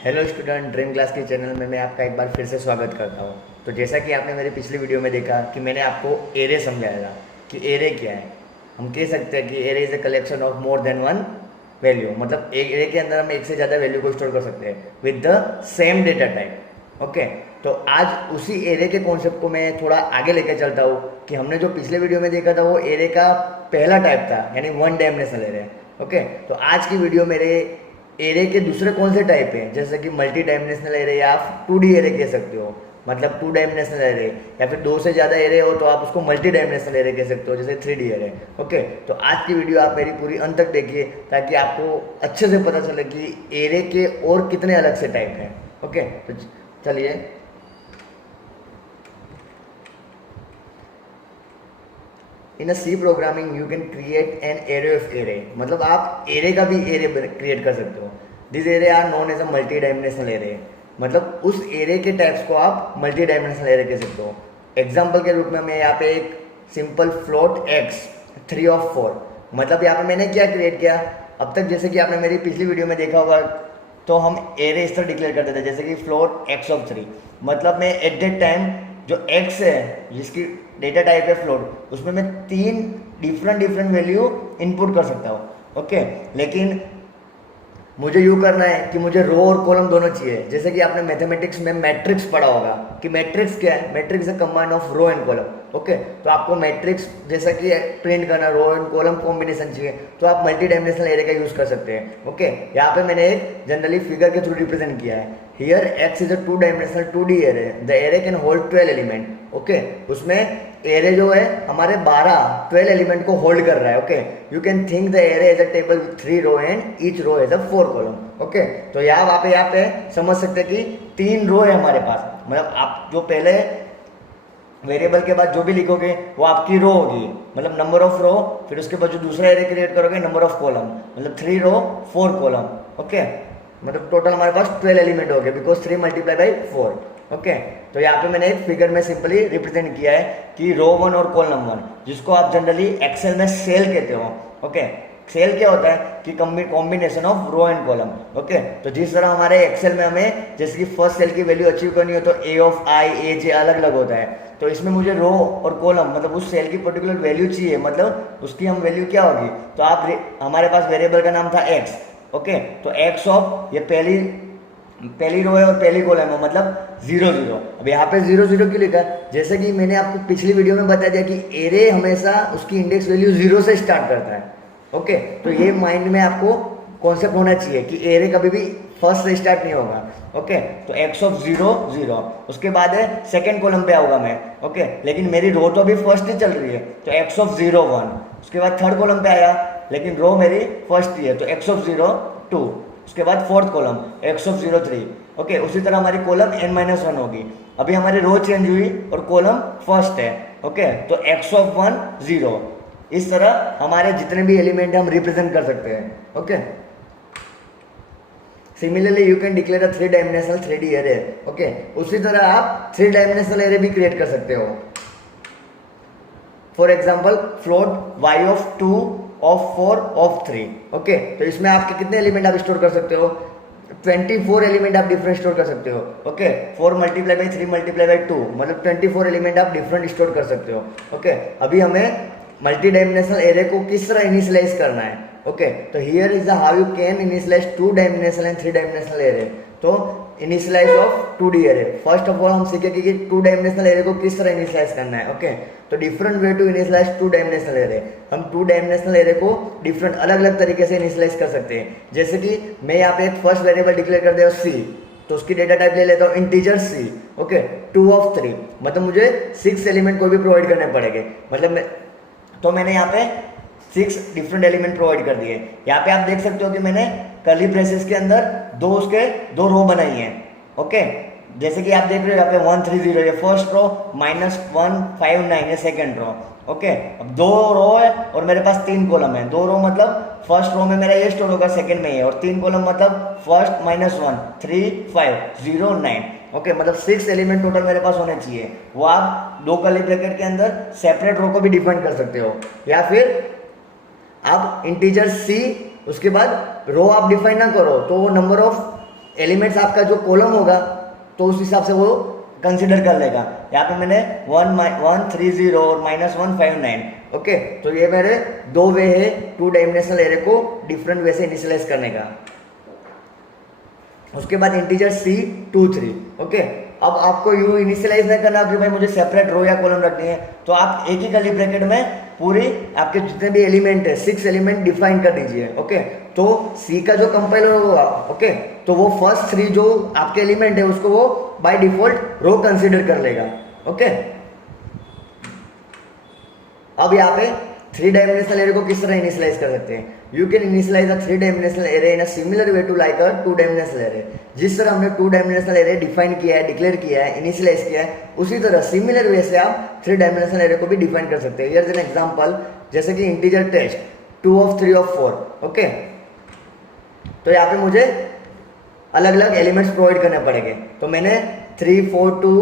Hello student, dream class के channel में मैं आपका एक बार फिर से स्वागत करता हूँ। तो जैसा कि आपने मेरी पिछली वीडियो में देखा कि मैंने आपको एरे समझाया था कि एरे क्या है। हम कह सकते हैं कि array is a collection of more than one value, मतलब एक एरे के अंदर हम एक से ज़्यादा वैल्यू को स्टोर कर सकते हैं with the same data type. Okay, तो आज उसी एरे के कॉन्सेप्ट को मैं थोड़ा आगे लेकर चलता हूँ कि हमने जो पिछले वीडियो में देखा था वो एरे का पहला टाइप था, यानी वन डायमेंशनल एरे। ओके, तो आज की वीडियो मेरे एरे के दूसरे कौन से टाइप हैं, जैसे कि मल्टी डायमेंशनल एरे या आप 2D एरे कह सकते हो, मतलब 2 डायमेंशनल एरे, या फिर दो से ज़्यादा एरे हो तो आप उसको मल्टी डायमेंशनल एरे कह सकते हो, जैसे 3D एरे। ओके, तो आज की वीडियो आप मेरी पूरी अंत तक देखिए ताकि आपको अच्छे से पता चले कि एरे के और कितने अलग से टाइप हैं। ओके, तो चलिए। In C programming you can create an array of array, मतलब आप एरे का भी एरे क्रिएट कर सकते हो। This array are known as a multi dimensional array, मतलब उस एरे के टाइप्स को आप मल्टी डायमेंशनल एरे कह सकते हो। एग्जाम्पल के रूप में मैं यहाँ पे एक सिंपल फ्लोट एक्स 3 ऑफ 4, मतलब यहाँ पे मैंने क्या क्रिएट किया। अब तक जैसे कि आपने मेरी पिछली वीडियो में देखा होगा तो हम एरे इस तरह डिक्लेयर करते थे, जैसे कि फ्लोट एक्स ऑफ 3, मतलब मैं एट दैट टाइम जो एक्स है जिसकी डेटा टाइप है फ्लोट, उसमें मैं 3 डिफरेंट वैल्यू इनपुट कर सकता हूँ। ओके, लेकिन मुझे यूँ करना है कि मुझे रो और कॉलम दोनों चाहिए। जैसे कि आपने मैथमेटिक्स में मैट्रिक्स पढ़ा होगा कि मैट्रिक्स क्या है, मैट्रिक्स है combined of row and column. Okay, तो आपको मैट्रिक्स जैसा कि प्रिंट करना, रो एंड कॉलम कॉम्बिनेशन चाहिए, तो आप मल्टी डायमेंशनल एरे का यूज कर सकते हैं। ओके, यहाँ पे मैंने एक जनरली फिगर के थ्रू रिप्रेजेंट किया है। Here x is a 2 dimensional 2D array, the array can hold 12 element. Okay, उसमें एरे जो है हमारे 12 एलिमेंट को होल्ड कर रहा है। Okay, you can think the array as a table with 3 row and each row as a 4 column. Okay, तो यहाँ पे समझ सकते हैं कि 3 रो है हमारे पास, मतलब आप जो पहले वेरिएबल के बाद जो भी लिखोगे वो आपकी रो होगी, मतलब नंबर ऑफ रो, फिर उसके बाद जो दूसरा एरे क्रिएट करोगे नंबर ऑफ कॉलम, मतलब 3 रो 4 कॉलम। ओके, मतलब टोटल हमारे पास 12 एलिमेंट हो गए बिकॉज 3 मल्टीप्लाई बाई 4। ओके, तो यहाँ पे मैंने एक फिगर में सिंपली रिप्रेजेंट किया है कि रो 1 और कॉलम 1, जिसको आप जनरली एक्सेल में सेल कहते हो। ओके, सेल क्या होता है कि combination of row and column. Okay, तो जिस तरह हमारे एक्सेल में हमें जैसे कि फर्स्ट सेल की वैल्यू अचीव करनी हो तो ए ऑफ आई ए जे अलग अलग होता है, तो इसमें मुझे रो और कॉलम मतलब उस सेल की पर्टिकुलर वैल्यू चाहिए, मतलब उसकी हम वैल्यू क्या होगी, तो आप हमारे पास वेरिएबल का नाम था एक्स। ओके, तो एक्स ऑफ ये पहली रो है और पहली कॉलम है, मतलब 0 0। अब यहाँ पे 0 0 क्यों लिखा, जैसे कि मैंने आपको पिछली वीडियो में बता दिया कि एरे हमेशा उसकी इंडेक्स वैल्यू 0 से स्टार्ट करता है। ओके, तो ये माइंड में आपको कॉन्सेप्ट होना चाहिए कि एरे कभी भी फर्स्ट से स्टार्ट नहीं होगा। ओके, तो एक्स ऑफ 0 0, उसके बाद है सेकेंड कॉलम पे आऊंगा मैं। ओके, लेकिन मेरी रो तो अभी फर्स्ट ही चल रही है, तो एक्स ऑफ 0 1, उसके बाद थर्ड कॉलम पे आया लेकिन रो मेरी फर्स्ट ही है, तो एक्स ऑफ 0 2, उसके बाद fourth column x of 0 3। Okay, उसी तरह हमारी कॉलम n-1 होगी। अभी हमारी रो चेंज हुई और कॉलम फर्स्ट है। ओके, तो एक्स ऑफ 1 0, इस तरह हमारे जितने भी एलिमेंट हम रिप्रेजेंट कर सकते हैं। Okay, similarly you can declare a 3 dimensional 3D array. Okay, उसी तरह आप 3 डायमेंशनल एरे भी क्रिएट कर सकते हो। For example float Y of 2 of 4 of 3। Okay, तो इसमें आपके कितने एलिमेंट आप स्टोर कर सकते हो, 24 एलिमेंट आप डिफरेंट स्टोर कर सकते हो। Okay, 4 multiply by 3 multiply by 2, मतलब 24 एलिमेंट आप डिफरेंट स्टोर कर सकते हो। ओके, अभी हमें मल्टी डायमेंशनल एरे को किस तरह इनिशियलाइज करना है। ओके, तो here is how you can initialize 2 dimensional and 3 dimensional array. तो initialize of 2D array, first of all हम सीखेंगे कि 2 डायमेंशनल एरे को किस तरह इनिशियलाइज करना है। ओके, तो different way to initialise 2 dimensional array, हम 2 डायमेंशनल एरे को डिफरेंट अलग अलग तरीके से इनिशियलाइज कर सकते हैं। जैसे कि मैं यहाँ पे एक फर्स्ट वेरिएबल डिक्लेयर कर दिया सी, तो उसकी डेटा टाइप ले लेता हूँ इंटीजर सी। ओके, 2 ऑफ 3, मतलब मुझे 6 एलिमेंट को भी प्रोवाइड करने पड़ेंगे, मतलब तो मैंने यहाँ पे 6 डिफरेंट एलिमेंट प्रोवाइड कर दिए। यहाँ पे आप देख सकते हो कि मैंने कर्ली ब्रेसेस के अंदर दो रो बनाई हैं। ओके, जैसे कि आप देख रहे हो यहाँ पे 1 3 0 ये फर्स्ट रो, -1 5 9 ये सेकेंड रो। ओके, अब 2 रो है और मेरे पास 3 कॉलम है। 2 रो मतलब फर्स्ट रो में मेरा ये स्टोर होगा, सेकेंड में ये, और 3 कॉलम मतलब फर्स्ट -1 3 5 0 9। ओके, मतलब 6 एलिमेंट टोटल मेरे पास होने चाहिए। वो आप 2 कर्ली ब्रैकेट के अंदर सेपरेट रो को भी डिफाइन कर सकते हो, या फिर आप इंटीजर सी उसके बाद रो आप डिफाइन ना करो तो वो नंबर ऑफ एलिमेंट्स आपका जो कॉलम होगा तो उस हिसाब से वो कंसिडर कर लेगा। यहाँ पे मैंने 130 और -159, ओके। तो ये मेरे दो वे है टू डायमेंशनल एरे को डिफरेंट वे से इनिशियलाइज करने का। उसके बाद इंटीजर C23, ओके। अब आपको यू इनिशियलाइज नहीं करना कि भाई मुझे सेपरेट रो या कॉलम रखनी है, तो आप एक ही कर्ली ब्रैकेट में पूरी आपके जितने भी एलिमेंट है 6 एलिमेंट डिफाइन कर दीजिए, ओके। तो C का जो कंपाइलर होगा, ओके, तो वो फर्स्ट 3 जो आपके एलिमेंट है उसको वो बाय डिफॉल्ट रो कंसीडर कर लेगा, ओके। अब यहाँ पे 3 डायमेंशनल एरे को किस तरह इनिशियलाइज कर सकते हैं? You can initialise a 3 dimensional array in a similar way to like a 2 dimensional array. जिस तरह हमने 2 डायमेंशनल एरे डिफाइन किया है, डिक्लेयर किया है, इनिशियलाइज किया है, उसी तरह सिमिलर वे से आप 3 डायमेंशनल एरे को भी डिफाइन कर सकते हैं। हियर इज एन एग्जांपल, जैसे कि integer test 2 of 3 of 4, okay. तो यहाँ पे मुझे अलग अलग एलिमेंट्स प्रोवाइड करने पड़ेंगे। तो मैंने 3 4 2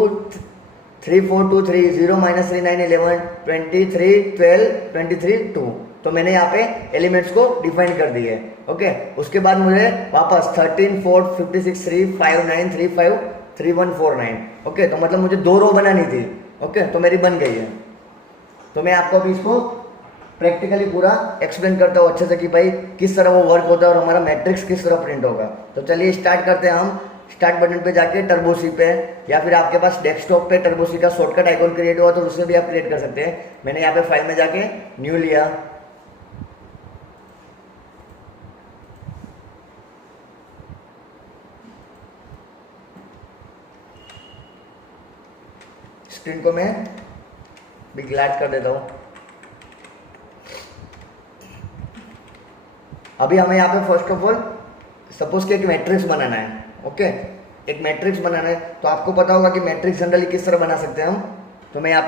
3 4 2 3 0 -3 9 11 23 12 23 2, तो मैंने यहाँ पे एलिमेंट्स को डिफाइन कर दिए, ओके। उसके बाद मुझे वापस 13 4 56 3 5 9 3 5 3 1 4 9, ओके। तो मतलब मुझे 2 रो बनानी थी, ओके, तो मेरी बन गई है। तो मैं आपको अभी इसको प्रैक्टिकली पूरा एक्सप्लेन करता हूँ अच्छे से कि भाई किस तरह वो वर्क होता है और हमारा मैट्रिक्स किस तरह प्रिंट होगा। तो चलिए स्टार्ट करते हैं। हम स्टार्ट बटन पे जाके टर्बो सी पे, या फिर आपके पास डेस्कटॉप पे टर्बो सी का शॉर्टकट आइकॉन क्रिएट हुआ तो उससे भी आप क्रिएट कर सकते हैं। मैंने यहाँ पे फाइल में जाके न्यू लिया, स्क्रीन को मैं भी ग्लैड कर देता हूँ। अभी हमें यहाँ पे फर्स्ट ऑफ ऑल सपोज कि एक मैट्रिक्स बनाना है, ओके। एक मैट्रिक्स बनाना है तो आपको पता होगा कि मैट्रिक्स जनरली किस तरह बना सकते हैं हम। तो मैं यहाँ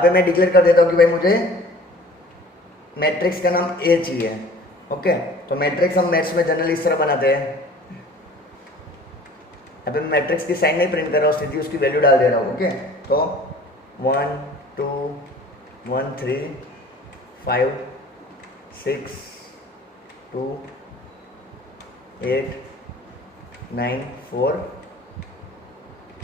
पे मैं डिक्लेयर कर देता हूँ कि भाई मुझे मैट्रिक्स का नाम A चाहिए, ओके। तो मैट्रिक्स हम मैथ्स में जनरली इस तरह बनाते हैं। यहाँ पे मैं मैट्रिक्स की साइन नहीं प्रिंट कर रहा हूँ, सीधी उसकी वैल्यू डाल दे रहा हूँ, ओके। तो 1 2 1 3 5 6 2 8 9 4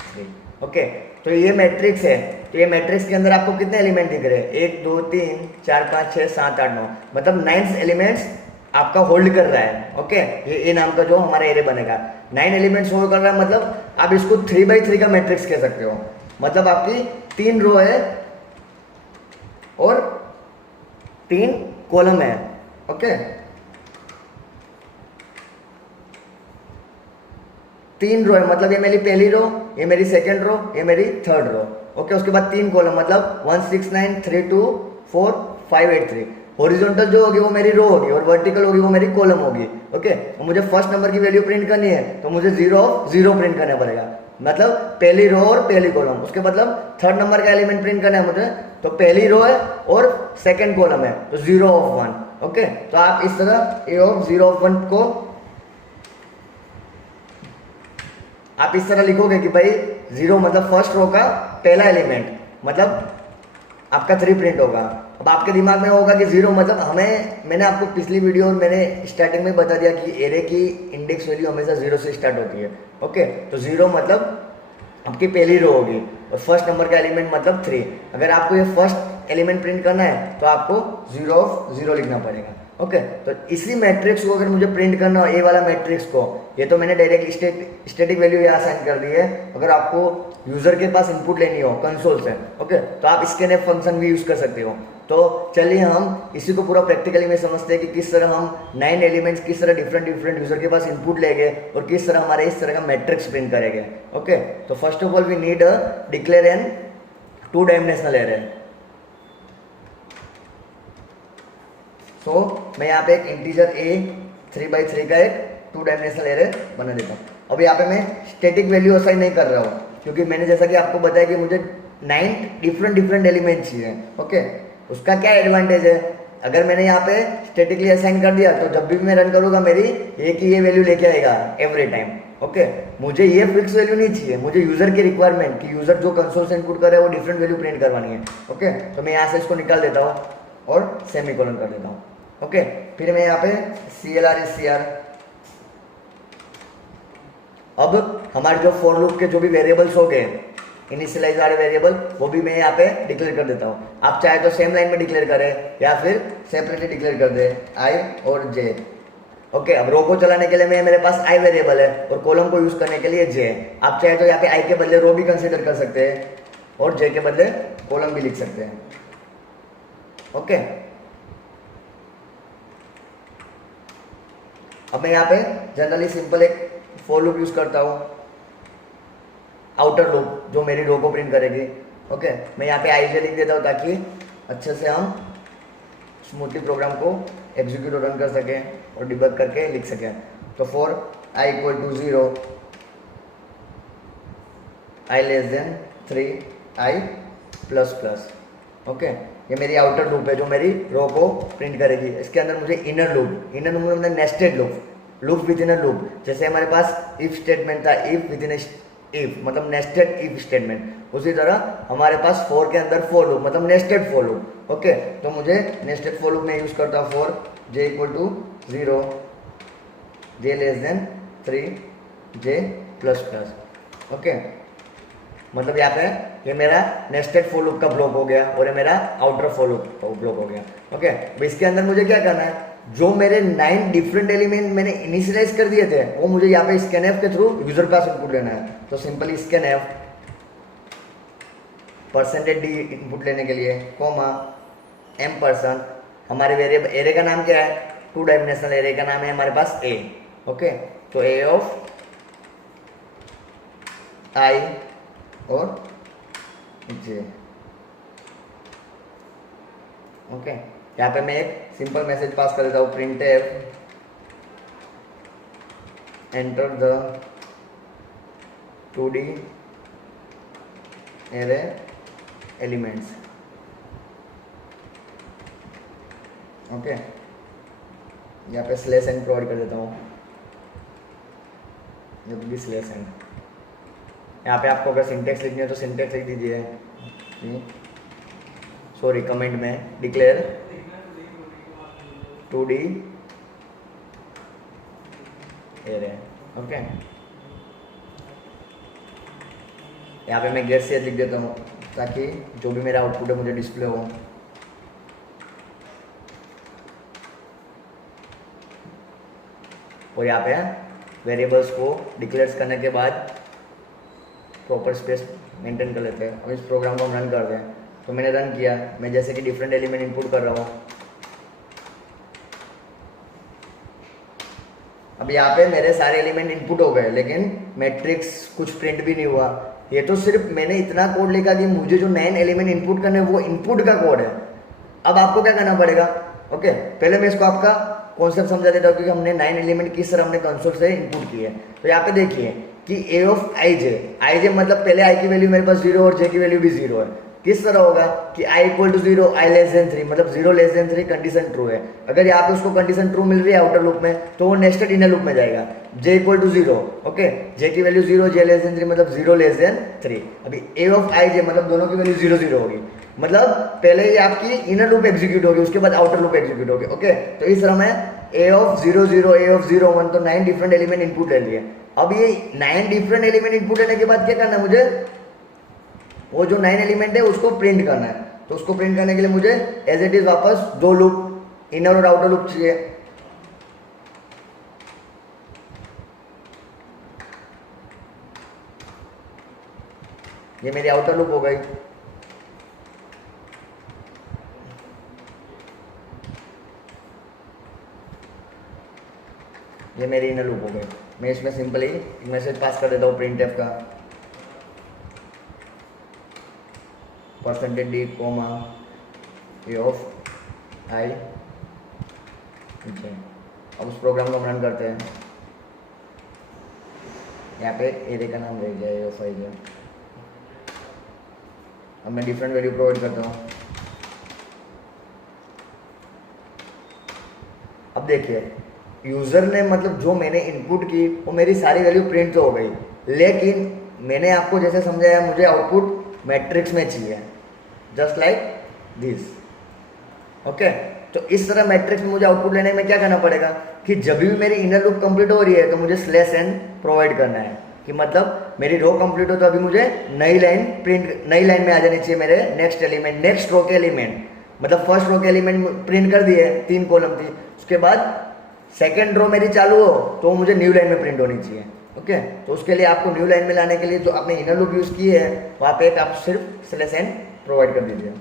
3, ओके। तो ये मैट्रिक्स है। तो ये मैट्रिक्स के अंदर आपको कितने एलिमेंट दिख रहे हैं? 1 2 3 4 5 6 7 8 9, मतलब 9 एलिमेंट्स आपका होल्ड कर रहा है, ओके। ये ए नाम का जो हमारा एरे बनेगा 9 एलिमेंट्स होल्ड कर रहा है, मतलब आप इसको 3x3 का मैट्रिक्स कह सकते हो। मतलब आपकी 3 रो है और 3 कॉलम है, ओके। 3 रो है, मतलब ये मेरी पहली रो, ये मेरी सेकंड रो, ये मेरी थर्ड रो, ओके। उसके बाद 3 कॉलम, मतलब 1 6 9 3 2 4 5 8 3। हॉरिजॉन्टल जो होगी वो मेरी रो होगी और वर्टिकल होगी वो मेरी कॉलम होगी, ओके। तो मुझे फर्स्ट नंबर की वैल्यू प्रिंट करनी है तो मुझे 0 of 0 प्रिंट करना पड़ेगा, मतलब पहली रो और पहली कॉलम। उसके मतलब थर्ड नंबर का एलिमेंट प्रिंट करना है मुझे, तो पहली रो है और सेकंड कॉलम है, तो 0 of 1, ओके। तो आप इस तरह A of 0 of 1 को आप इस तरह लिखोगे कि भाई 0 मतलब फर्स्ट रो का पहला एलिमेंट, मतलब आपका 3 प्रिंट होगा। अब आपके दिमाग में होगा कि 0 मतलब मैंने आपको पिछली वीडियो और मैंने स्टार्टिंग में बता दिया कि एरे की इंडेक्स वैल्यू हमेशा 0 से स्टार्ट होती है, ओके। तो 0 मतलब आपकी पहली रो होगी और फर्स्ट नंबर का एलिमेंट मतलब 3। अगर आपको ये फर्स्ट एलिमेंट प्रिंट करना है तो आपको 0 of 0 लिखना पड़ेगा, ओके। तो इसी मैट्रिक्स को अगर मुझे प्रिंट करना हो, ए वाला मैट्रिक्स को, ये तो मैंने डायरेक्ट स्टैटिक वैल्यू यहाँ असाइन कर दी है। अगर आपको यूजर के पास इनपुट लेनी हो कंसोल से, ओके, तो आप स्कैनएफ फंक्शन भी यूज कर सकते हो। तो चलिए हम इसी को पूरा प्रैक्टिकली में समझते हैं कि किस तरह हम 9 एलिमेंट्स किस तरह डिफरेंट यूजर के पास इनपुट लेंगे और किस तरह हमारे इस तरह का मैट्रिक्स प्रिंट करेंगे, ओके। तो first of all we need declare an 2 dimensional array. तो मैं यहाँ पे एक इंटीजर A 3x3 का एक 2 डायमेंशनल एरे बना देता हूँ। अब यहाँ पे मैं स्टैटिक वैल्यू असाइन नहीं कर रहा हूँ, क्योंकि मैंने जैसा कि आपको बताया कि मुझे 9 डिफरेंट एलिमेंट चाहिए, ओके। उसका क्या एडवांटेज है, अगर मैंने यहाँ पे स्टैटिकली असाइन कर दिया तो जब भी मैं रन करूँगा मेरी एक ही ये वैल्यू लेके आएगा एवरी टाइम, ओके। मुझे ये फिक्स वैल्यू नहीं चाहिए, मुझे यूजर की रिक्वायरमेंट कि यूजर जो कंसोल से इनपुट कर रहा है वो डिफरेंट वैल्यू प्रिंट करवानी है, ओके। तो मैं यहाँ से इसको निकाल देता हूँ और सेमीकोलन कर देता हूँ, ओके। फिर मैं यहाँ पे CLR is CR। अब हमारे जो फॉर लूप के जो भी वेरिएबल्स हो गए इनिशियलाइज वाले वेरिएबल, वो भी मैं यहाँ पे डिक्लेयर कर देता हूँ। आप चाहे तो सेम लाइन में डिक्लेयर करें या फिर सेपरेटली डिक्लेयर कर दे I और J। ओके, अब रो को चलाने के लिए मेरे पास I वेरिएबल है और कॉलम को यूज करने के लिए J है। आप चाहे तो यहाँ पे I के बदले रो भी कंसिडर कर सकते हैं और J के बदले कॉलम भी लिख सकते हैं। ओके, अब मैं यहाँ पे जनरली सिंपल एक फॉर लूप यूज करता हूँ, आउटर लूप जो मेरी रो को प्रिंट करेगी। ओके, मैं यहाँ पे IJ लिख देता हूँ ताकि अच्छे से हम स्मूथली प्रोग्राम को एग्जीक्यूट और रन कर सकें और डिबग करके लिख सकें। तो for I equal to 0, I less than 3, I plus plus. Okay, ये मेरी आउटर लूप है जो मेरी रो को प्रिंट करेगी। इसके अंदर मुझे इनर लूप मतलब nested loop within a loop, जैसे हमारे पास इफ स्टेटमेंट था, इफ विद इन इफ मतलब नेस्टेड इफ स्टेटमेंट, उसी तरह हमारे पास फॉर के अंदर फॉर लूप मतलब नेस्टेड फॉर लूप। ओके, तो मुझे नेस्टेड फॉर लूप में यूज करता हूँ for J equal to 0, J less than 3, J plus plus. Okay, मतलब यहाँ पे ये मेरा नेस्टेड फॉर लूप का ब्लॉक हो गया और ये मेरा आउटर फॉर लूप का ब्लॉक हो गया। ओके, अब इसके अंदर मुझे क्या करना है, जो मेरे 9 डिफरेंट एलिमेंट मैंने इनिशियलाइज कर दिए थे वो मुझे यहाँ पे स्कैनएफ के थ्रू यूजर पास इनपुट लेना है। तो सिंपली स्कैनएफ %d इनपुट लेने के लिए कॉमा m%, हमारे वेरिएबल एरे का नाम क्या है, 2 डायमेंशनल एरे का नाम है हमारे पास A। ओके, तो A ऑफ I और J। ओके, यहाँ पे मैं एक सिंपल मैसेज पास कर देता हूँ, printf enter the 2D array elements. Okay, यहाँ पे /n प्रोवाइड कर देता हूँ, जो भी /n। यहाँ पे आपको अगर सिंटेक्स लिखनी है तो सिंटेक्स लिख दीजिए, सॉरी कमेंट में डिक्लेयर 2D एरे। ओके, यहाँ पे मैं गेट से लिख देता हूँ ताकि जो भी मेरा आउटपुट है मुझे डिस्प्ले हो। और यहाँ पे वेरिएबल्स को डिक्लेयर करने के बाद प्रॉपर स्पेस मेंटेन कर लेते हैं। अब इस प्रोग्राम को हम रन करते हैं। तो मैंने रन किया, मैं जैसे कि डिफरेंट एलिमेंट इनपुट कर रहा हूँ। अब यहाँ पे मेरे सारे एलिमेंट इनपुट हो गए लेकिन मैट्रिक्स कुछ प्रिंट भी नहीं हुआ। ये तो सिर्फ मैंने इतना कोड लिखा कि मुझे जो 9 एलिमेंट इनपुट करने वो इनपुट का कोड है। अब आपको क्या करना पड़ेगा, ओके, पहले मैं इसको आपका कॉन्सेप्ट समझा देता हूँ कि हमने 9 एलिमेंट किस तरह हमने कंसोल से इनपुट किए। तो यहाँ पे देखिए कि A ऑफ IJ मतलब पहले I की वैल्यू मेरे पास 0 और J की वैल्यू भी 0 है। किस तरह होगा कि I equal to 0, I less than 3 मतलब 0 लेस देन 3 कंडीशन ट्रू है। अगर यहाँ पे उसको कंडीशन ट्रू मिल रही है आउटर लूप में तो वो नेस्टेड इनर लूप में जाएगा। J equal to 0, okay, J की वैल्यू 0, J लेस देन 3 मतलब 0 लेस देन 3। अभी A ऑफ IJ मतलब दोनों की वैल्यू 0 0 होगी, मतलब पहले ये आपकी इनर लूप एग्जीक्यूट होगी उसके बाद आउटर लूप एग्जीक्यूट होगी। ओके, तो इस तरह मैं A ऑफ 0 0, A ऑफ 0 1 तो 9 डिफरेंट एलिमेंट इनपुट ले लिए। अब ये 9 डिफरेंट एलिमेंट इनपुट लेने के बाद क्या करना है मुझे, वो जो 9 एलिमेंट है उसको प्रिंट करना है। तो उसको प्रिंट करने के लिए मुझे एज इट इज वापस 2 लूप इनर और आउटर लूप चाहिए। ये मेरी आउटर लूप हो गई। ये मेरी इनर लूप हो गई। मैं इसमें सिंपली एक मैसेज पास कर देता हूँ printf का %d comma A of I। अब उस प्रोग्राम को हम रन करते हैं। यहाँ पे एरे का नाम रह गया A ऑफ I। अब मैं डिफरेंट वैल्यू प्रोवाइड करता हूँ। अब देखिए यूज़र ने मतलब जो मैंने इनपुट की वो मेरी सारी वैल्यू प्रिंट तो हो गई, लेकिन मैंने आपको जैसे समझाया मुझे आउटपुट मैट्रिक्स में चाहिए, जस्ट लाइक दिस। ओके, तो इस तरह मैट्रिक्स में मुझे आउटपुट लेने में क्या करना पड़ेगा कि जब भी मेरी इनर लूप कंप्लीट हो रही है तो मुझे स्लैश एन प्रोवाइड करना है, कि मतलब मेरी रो कंप्लीट हो तो अभी मुझे नई लाइन में आ जानी चाहिए मेरे नेक्स्ट एलिमेंट, नेक्स्ट रो के एलिमेंट। मतलब फर्स्ट रो के एलिमेंट प्रिंट कर दिए, 3 कॉलम थी, उसके बाद सेकेंड रो मेरी चालू हो तो मुझे न्यू लाइन में प्रिंट होनी चाहिए। ओके, तो उसके लिए आपको न्यू लाइन में लाने के लिए जो आपने इनर लूप यूज की है वहाँ पे आप सिर्फ स्लैश एन प्रोवाइड कर दीजिए।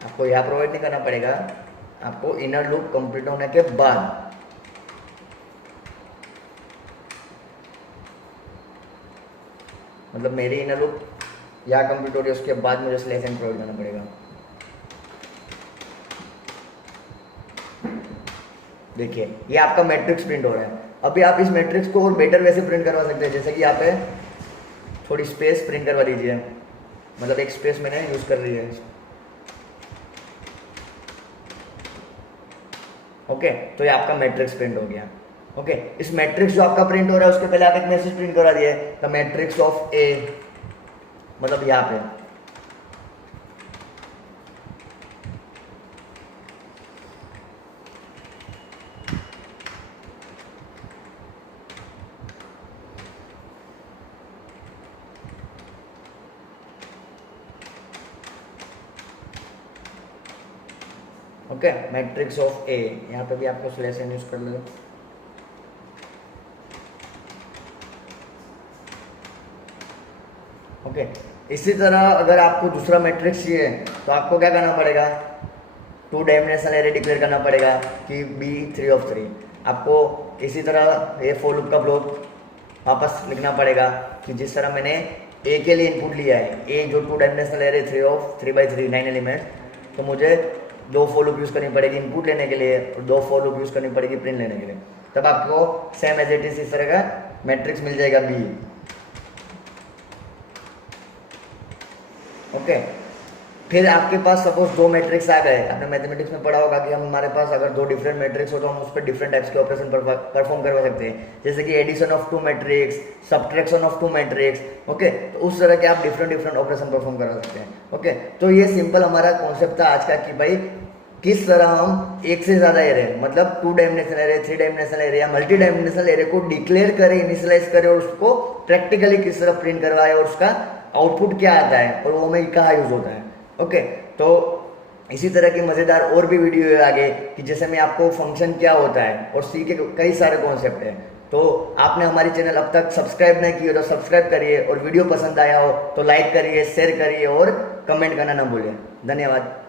आपको यहाँ प्रोवाइड नहीं करना पड़ेगा, आपको इनर लूप कंप्लीट होने के बाद मतलब मेरी इनर लूप यहाँ कंप्लीट हो रही है उसके बाद मुझे स्लैश एन प्रोवाइड करना पड़ेगा। देखिए ये आपका मैट्रिक्स प्रिंट हो रहा है। अभी आप इस मैट्रिक्स को और बेटर वैसे प्रिंट करवा सकते हैं, जैसे कि यहाँ पे थोड़ी स्पेस प्रिंट करवा दीजिए, मतलब एक स्पेस मैंने यूज कर रही है। ओके, तो ये आपका मैट्रिक्स प्रिंट हो गया। ओके, इस मैट्रिक्स जो आपका प्रिंट हो रहा है उसके पहले आप एक मैसेज प्रिंट करा दिए, द मैट्रिक्स ऑफ ए, मतलब यहाँ पे ओके, मैट्रिक्स ऑफ ए, यहाँ पे भी आपको स्लैश एन यूज कर लो। ओके, इसी तरह अगर आपको दूसरा मैट्रिक्स चाहिए तो आपको क्या करना पड़ेगा, 2 डायमेंशनल एरे डिक्लेयर करना पड़ेगा कि बी 3 ऑफ 3। आपको इसी तरह ये फॉर लूप का ब्लॉक वापस लिखना पड़ेगा कि जिस तरह मैंने ए के लिए इनपुट लिया है, ए जो 2 डायमेंशनल एरे 3 9 एलिमेंट, तो मुझे 2 फॉर लूप यूज़ करनी पड़ेगी इनपुट लेने के लिए और 2 फॉर लूप यूज़ करनी पड़ेगी प्रिंट लेने के लिए। तब आपको सेम एज इट इज इस तरह का मैट्रिक्स मिल जाएगा बी। ओके, फिर आपके पास सपोज 2 मैट्रिक्स आ गए। आपने मैथमेटिक्स में पढ़ा होगा कि हम हमारे पास अगर 2 डिफरेंट मैट्रिक्स हो तो हम उस पर डिफरेंट टाइप्स के ऑपरेशन परफॉर्म करवा सकते हैं, जैसे कि addition of 2 matrix, subtraction of 2 matrix. Okay, तो उस तरह के आप डिफरेंट ऑपरेशन परफॉर्म करवा सकते हैं। ओके, तो ये सिंपल हमारा कॉन्सेप्ट था आज का कि भाई किस तरह हम एक से ज़्यादा एरे, मतलब 2 डायमेंशनल एरे, 3 डायमेंशनल एरे या मल्टी डायमेंशनल एरे को डिक्लेयर करें, इनिशियलाइज करें और उसको प्रैक्टिकली किस तरह प्रिंट करवाए और उसका आउटपुट क्या आता है और वो में कहाँ यूज होता है। ओके, तो इसी तरह की मज़ेदार और भी वीडियो है आगे कि जैसे मैं आपको फंक्शन क्या होता है और सी के कई सारे कॉन्सेप्ट हैं। तो आपने हमारी चैनल अब तक सब्सक्राइब नहीं की हो तो सब्सक्राइब करिए और वीडियो पसंद आया हो तो लाइक करिए, शेयर करिए और कमेंट करना ना भूलिए। धन्यवाद।